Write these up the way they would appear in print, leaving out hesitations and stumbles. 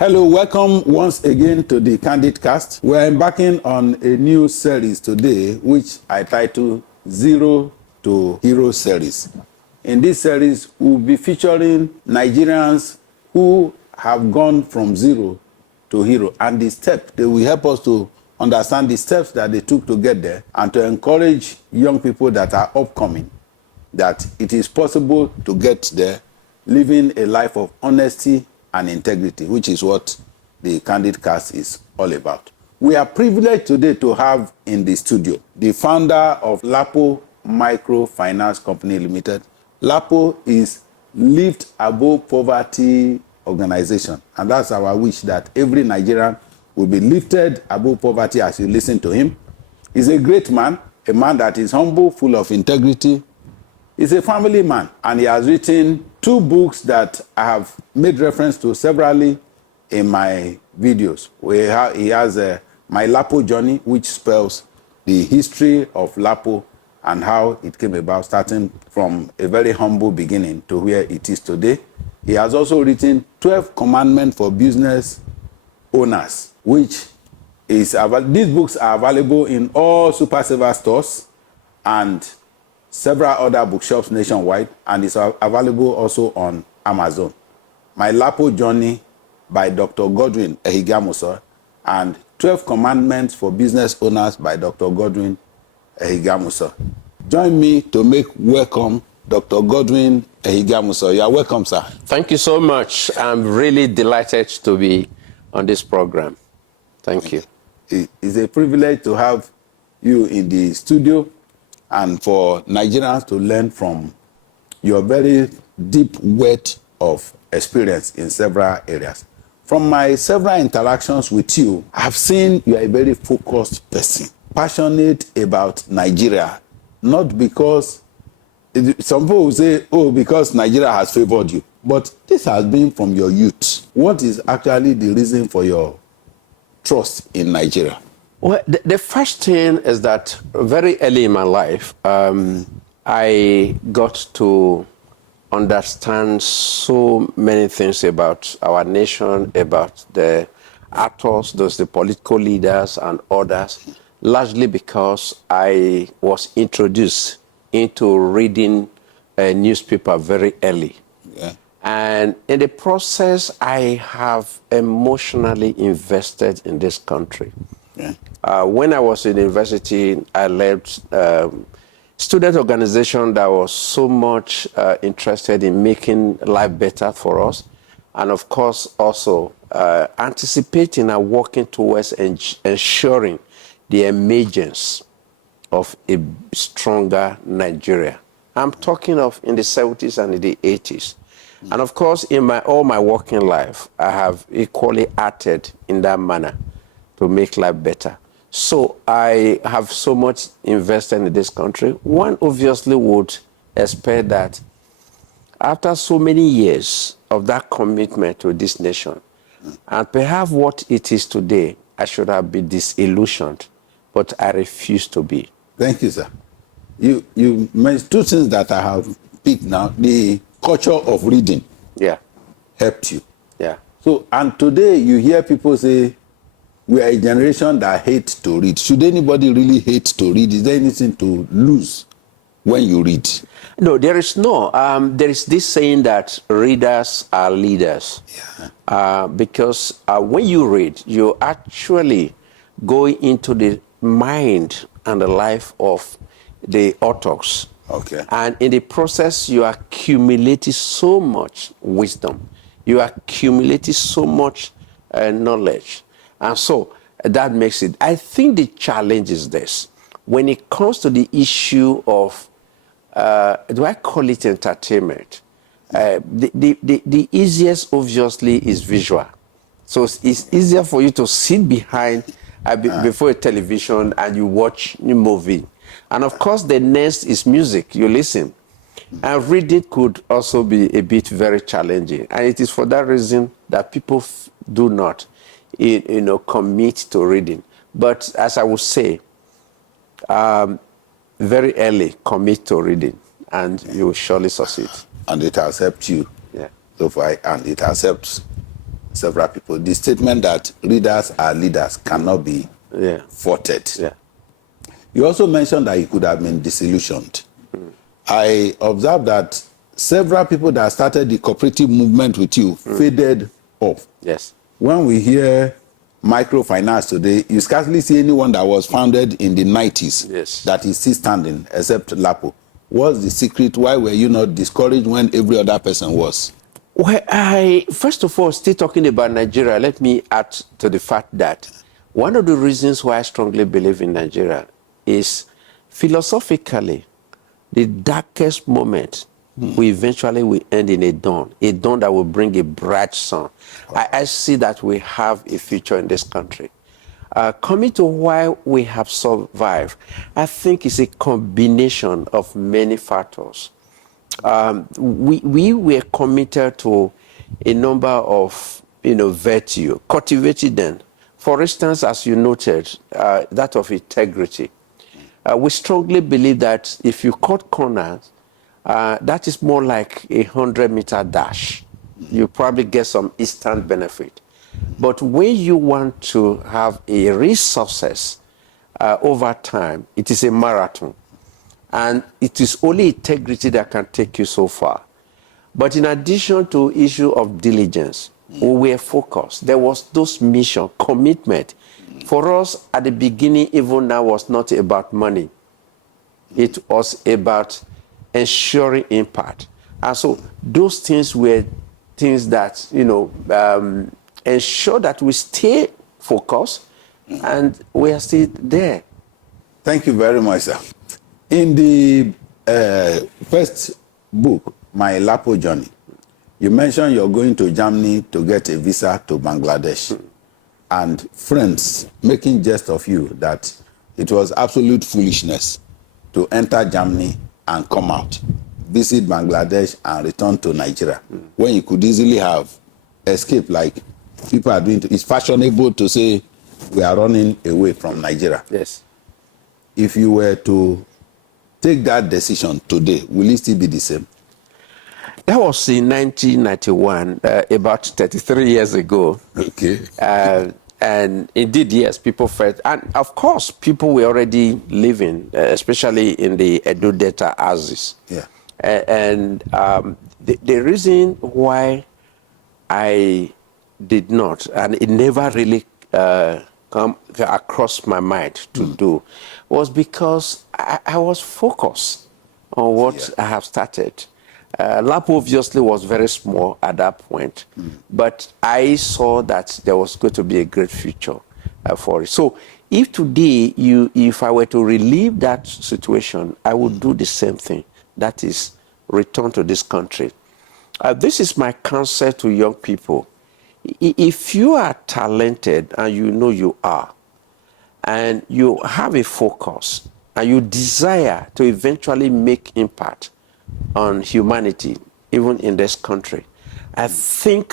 Hello, welcome once again to the Candid Cast. We're embarking on a new series today, which I title Zero to Hero series. In this series, we'll be featuring Nigerians who have gone from zero to hero, and the step they will help us to understand the steps that they took to get there, and to encourage young people that are upcoming that it is possible to get there living a life of honesty and integrity, which is what the Candid Cast is all about. We are privileged today to have in the studio the founder of LAPO Microfinance Company Limited. LAPO is Lift Above Poverty organization, and that's our wish, that every Nigerian will be lifted above poverty as you listen to him. He's a great man, a man that is humble, full of integrity. He's a family man, and he has written 2 books that I have made reference to severally in my videos. He has My LAPO Journey, which spells the history of LAPO and how it came about, starting from a very humble beginning to where it is today. He has also written 12 Commandments for Business Owners, which is, these books are available in all Super Saver stores and several other bookshops nationwide, and it's available also on Amazon. My LAPO Journey by Dr. Godwin Ehigamuso and 12 Commandments for Business Owners by Dr. Godwin Ehigamuso. Join me to make welcome Dr. Godwin Ehigamuso. You are welcome, sir. Thank you so much. I'm really delighted to be on this program. Thank you. It's a privilege to have you in the studio, and for Nigerians to learn from your very deep wealth of experience in several areas. From my several interactions with you, I've seen you are a very focused person, passionate about Nigeria, not because, some people will say, oh, because Nigeria has favored you, but this has been from your youth. What is actually the reason for your trust in Nigeria? Well, the first thing is that very early in my life, I got to understand so many things about our nation, about the actors, the political leaders and others, largely because I was introduced into reading a newspaper very early. Yeah. And in the process, I have emotionally invested in this country. Yeah. When I was in university, I led student organization that was so much interested in making life better for us. And of course, also anticipating and working towards ensuring the emergence of a stronger Nigeria. I'm talking of in the 70s and in the 80s. And of course, in all my working life, I have equally acted in that manner to make life better. So I have so much invested in this country. One obviously would expect that after so many years of that commitment to this nation, and perhaps what it is today, I should have been disillusioned, but I refuse to be. Thank you, sir. You mentioned 2 things that I have picked now. The culture of reading, Yeah, helped you. yeah. So, and today you hear people say, we are a generation that hates to read. Should anybody really hate to read? Is there anything to lose when you read? No, there is no. There is this saying that readers are leaders. Yeah. Because when you read, you actually go into the mind and the life of the authors. Okay. And in the process, you accumulate so much wisdom. You accumulate so much knowledge. And so that makes it. I think the challenge is this. When it comes to the issue of, do I call it entertainment? The easiest, obviously, is visual. So it's easier for you to sit behind before a television and you watch a movie. And of course, the next is music. You listen. And reading could also be a bit very challenging. And it is for that reason that people do not commit to reading. But as I would say, very early commit to reading, and you will surely succeed. And it has helped you. Yeah. So far, and it has helped several people. The statement that readers are leaders cannot be faulted. Yeah. You also mentioned that you could have been disillusioned. I observed that several people that started the cooperative movement with you faded off. Yes. When we hear microfinance today, you scarcely see anyone that was founded in the 90s that is still standing, except LAPO. What's the secret? Why were you not discouraged when every other person was? Well, first of all, still talking about Nigeria, let me add to the fact that one of the reasons why I strongly believe in Nigeria is philosophically, the darkest moment we eventually will end in a dawn that will bring a bright sun. I see that we have a future in this country. Coming to why we have survived, I think it's a combination of many factors. We were committed to a number of virtue, cultivated them. For instance, as you noted, that of integrity. We strongly believe that if you cut corners, that is more like a 100-meter dash. You probably get some instant benefit. But when you want to have a real success over time, it is a marathon. And it is only integrity that can take you so far. But in addition to issue of diligence, we were focused. There was those mission, commitment. For us, at the beginning, even now, was not about money. It was about ensuring impact. And so those things were things that, ensure that we stay focused and we are still there. Thank you very much, sir. In the first book, My LAPO Journey, you mentioned you're going to Germany to get a visa to Bangladesh. And friends making jest of you that it was absolute foolishness to enter Germany and come out, visit Bangladesh and return to Nigeria, when you could easily have escaped like people are doing. It's fashionable to say we are running away from Nigeria. Yes. If you were to take that decision today, will it still be the same? That was in 1991, about 33 years ago. Okay. And indeed, yes, people felt, and of course, people were already living, especially in the Edo Delta houses. Yeah. And the reason why I did not, and it never really come across my mind to do, was because I was focused on what I have started. LAPO obviously was very small at that point, but I saw that there was going to be a great future for it. So if today, if I were to relive that situation, I would do the same thing. That is, return to this country. This is my counsel to young people. If you are talented, and you know you are, and you have a focus, and you desire to eventually make impact on humanity, even in this country, I think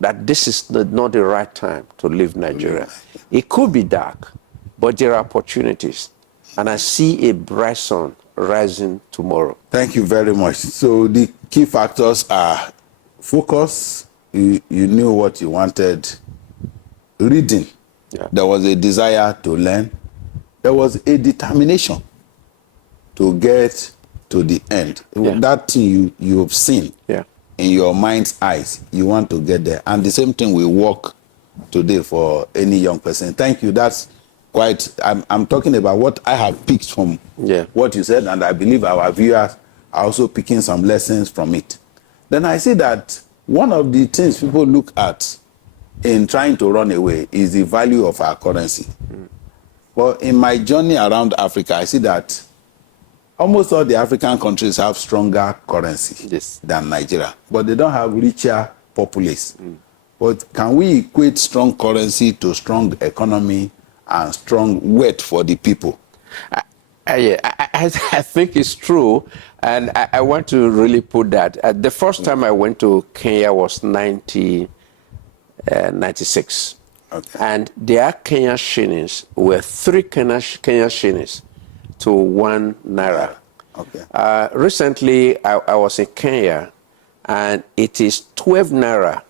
that this is not the right time to leave Nigeria. It could be dark, but there are opportunities. And I see a bright sun rising tomorrow. Thank you very much. So the key factors are focus, you knew what you wanted, reading, there was a desire to learn, there was a determination to get to the end. That thing you have seen in your mind's eyes, you want to get there. And the same thing will work today for any young person. Thank you. That's quite, I'm talking about what I have picked from what you said, and I believe our viewers are also picking some lessons from it. Then I see that one of the things people look at in trying to run away is the value of our currency. But in my journey around Africa, I see that almost all the African countries have stronger currency than Nigeria, but they don't have richer populace. But can we equate strong currency to strong economy and strong wealth for the people? I think it's true, and I want to really put that. The first time I went to Kenya was 1996. Okay. And their Kenyan shillings were 3 Kenyan shillings to 1 naira. Okay. Recently, I was in Kenya, and it is 12 naira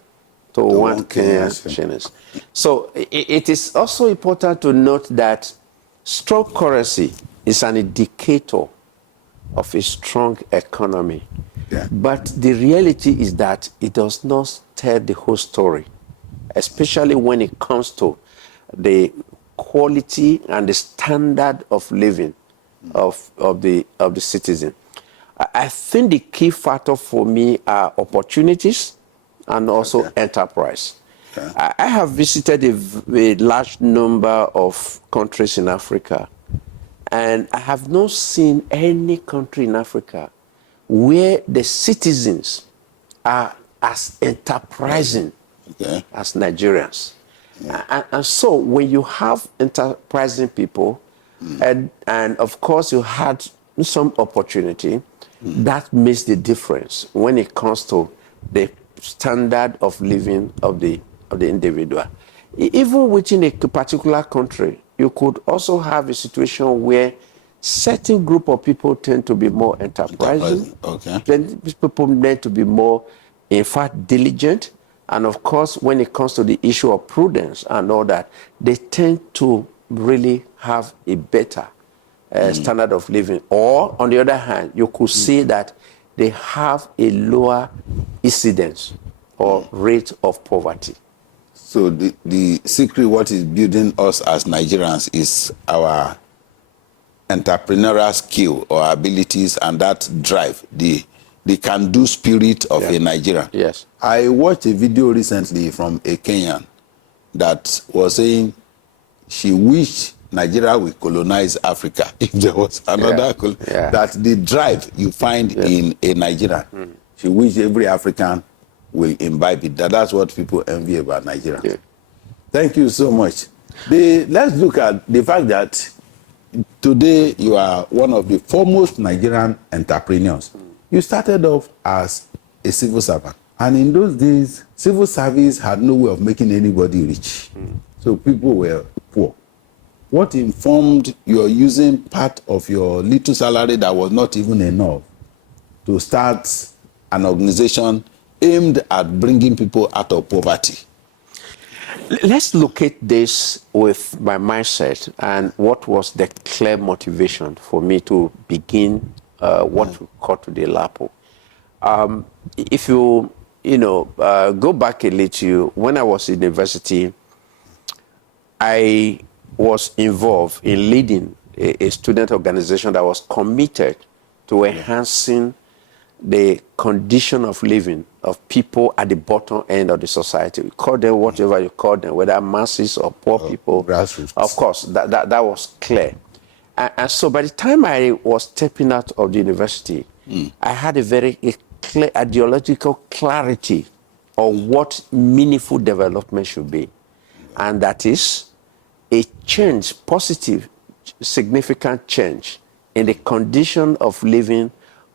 to one Kenyan shillings. So it is also important to note that strong currency is an indicator of a strong economy. Yeah. But the reality is that it does not tell the whole story, especially when it comes to the quality and the standard of living of the citizen. I think the key factor for me are opportunities and also enterprise. I have visited a large number of countries in Africa, and I have not seen any country in Africa where the citizens are as enterprising as Nigerians. And so when you have enterprising people, and of course you had some opportunity, that makes the difference when it comes to the standard of living of the individual. Even within a particular country, you could also have a situation where certain group of people tend to be more enterprising. People tend to be more, in fact, diligent. And of course, when it comes to the issue of prudence and all that, they tend to really have a better standard of living. Or, on the other hand, you could see that they have a lower incidence or rate of poverty. So the secret, what is building us as Nigerians, is our entrepreneurial skill or abilities and that drive, the can-do spirit of a Nigerian. Yes. I watched a video recently from a Kenyan that was saying she wished Nigeria would colonize Africa if there was another that the drive you find in a Nigerian. She wished every African will imbibe it. That's what people envy about Nigeria. Thank you so much. Let's look at the fact that today you are one of the foremost Nigerian entrepreneurs. You started off as a civil servant. And in those days, civil service had no way of making anybody rich. So people were poor. What informed your using part of your little salary that was not even enough to start an organization aimed at bringing people out of poverty? Let's look at this with my mindset and what was the clear motivation for me to begin what we call today LAPO. If you go back a little, when I was in university, I was involved in leading a student organization that was committed to enhancing the condition of living of people at the bottom end of the society. We call them whatever you call them, whether masses or poor people. Grassroots. Of course, that was clear. And so by the time I was stepping out of the university, I had a very clear ideological clarity on what meaningful development should be. And that is a change, positive, significant change in the condition of living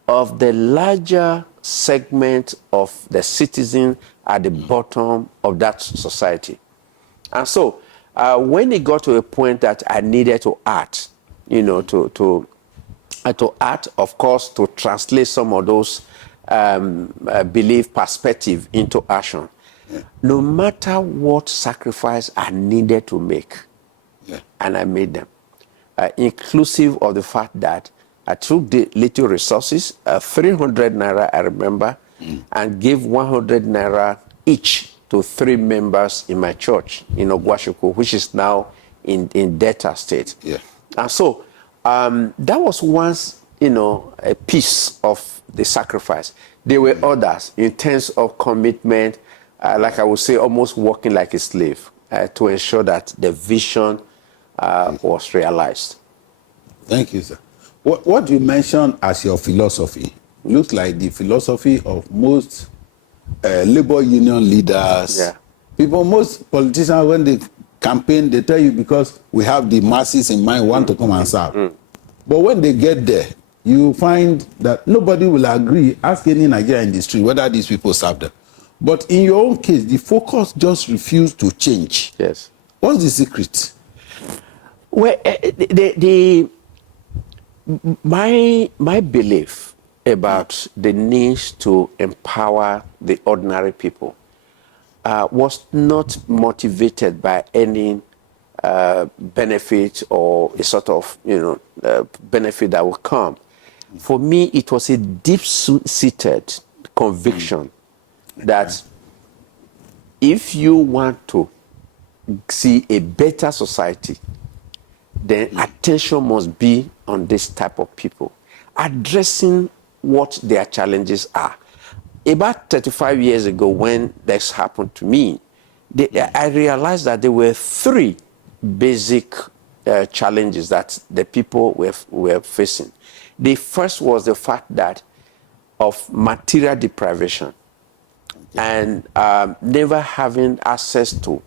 of the larger segment of the citizen at the bottom of that society. And so when it got to a point that I needed to act, to act, of course, to translate some of those belief perspective into action, no matter what sacrifice I needed to make, and I made them, inclusive of the fact that I took the little resources, 300 naira, I remember, and gave 100 naira each to 3 members in my church in Ogwashuku, which is now in Delta State. And so that was once, a piece of the sacrifice. There were others in terms of commitment, like I would say, almost working like a slave to ensure that the vision was realized. Thank you, sir. What you mentioned as your philosophy looks like the philosophy of most labor union leaders. People, most politicians, when they campaign, they tell you because we have the masses in mind, want to come and serve. But when they get there, you find that nobody will agree. Ask any Nigerian industry whether these people serve them. But in your own case, the focus just refused to change. Yes. What's the secret? Well, my belief about the need to empower the ordinary people was not motivated by any benefit or a sort of, benefit that will come. For me, it was a deep-seated conviction that if you want to see a better society, then attention must be on this type of people, addressing what their challenges are. About 35 years ago, when this happened to me, I realized that there were three basic challenges that the people were facing. The first was the fact that of material deprivation and never having access to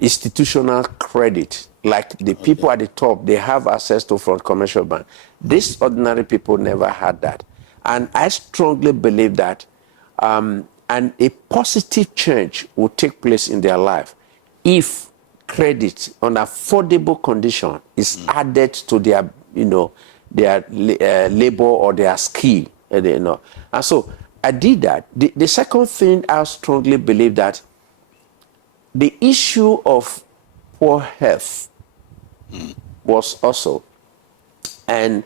institutional credit, like the people at the top, they have access to from commercial bank. These ordinary people never had that. And I strongly believe that and a positive change will take place in their life if credit on affordable condition is added to their, their labor or their skill, And so I did that. The second thing, I strongly believe that the issue of poor health was also, and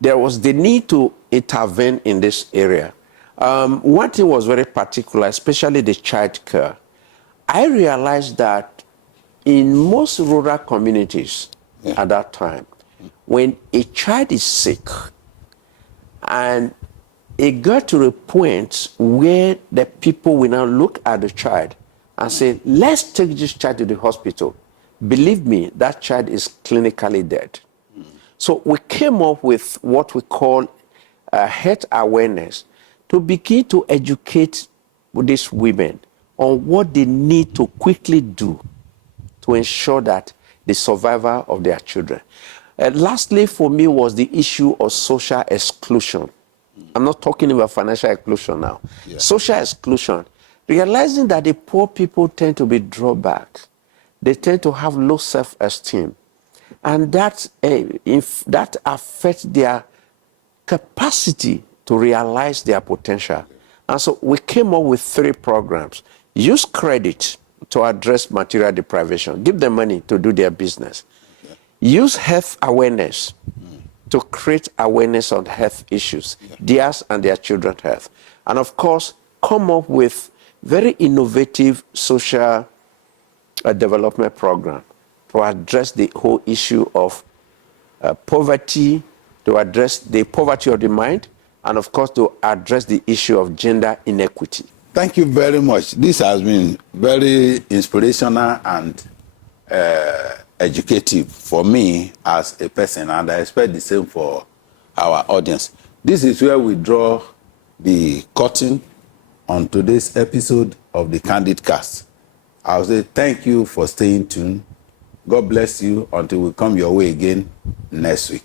there was the need to intervene in this area. One thing was very particular, especially the child care. I realized that in most rural communities at that time, when a child is sick, and it got to a point where the people will now look at the child and say, let's take this child to the hospital. Believe me, that child is clinically dead. So we came up with what we call health awareness to begin to educate these women on what they need to quickly do to ensure that the survival of their children. Lastly, for me, was the issue of social exclusion. I'm not talking about financial exclusion now. Yeah. Social exclusion, realizing that the poor people tend to be drawn back. They tend to have low self-esteem. And that affects their capacity to realize their potential. And so we came up with 3 programs. Use credit to address material deprivation. Give them money to do their business. Okay. Use health awareness to create awareness on health issues, theirs and their children's health. And of course, come up with very innovative social development program to address the whole issue of poverty, to address the poverty of the mind, and of course to address the issue of gender inequity. Thank you very much. This has been very inspirational and educative for me as a person, and I expect the same for our audience. This is where we draw the curtain on today's episode of the Candid Cast. I'll say thank you for staying tuned. God bless you until we come your way again next week.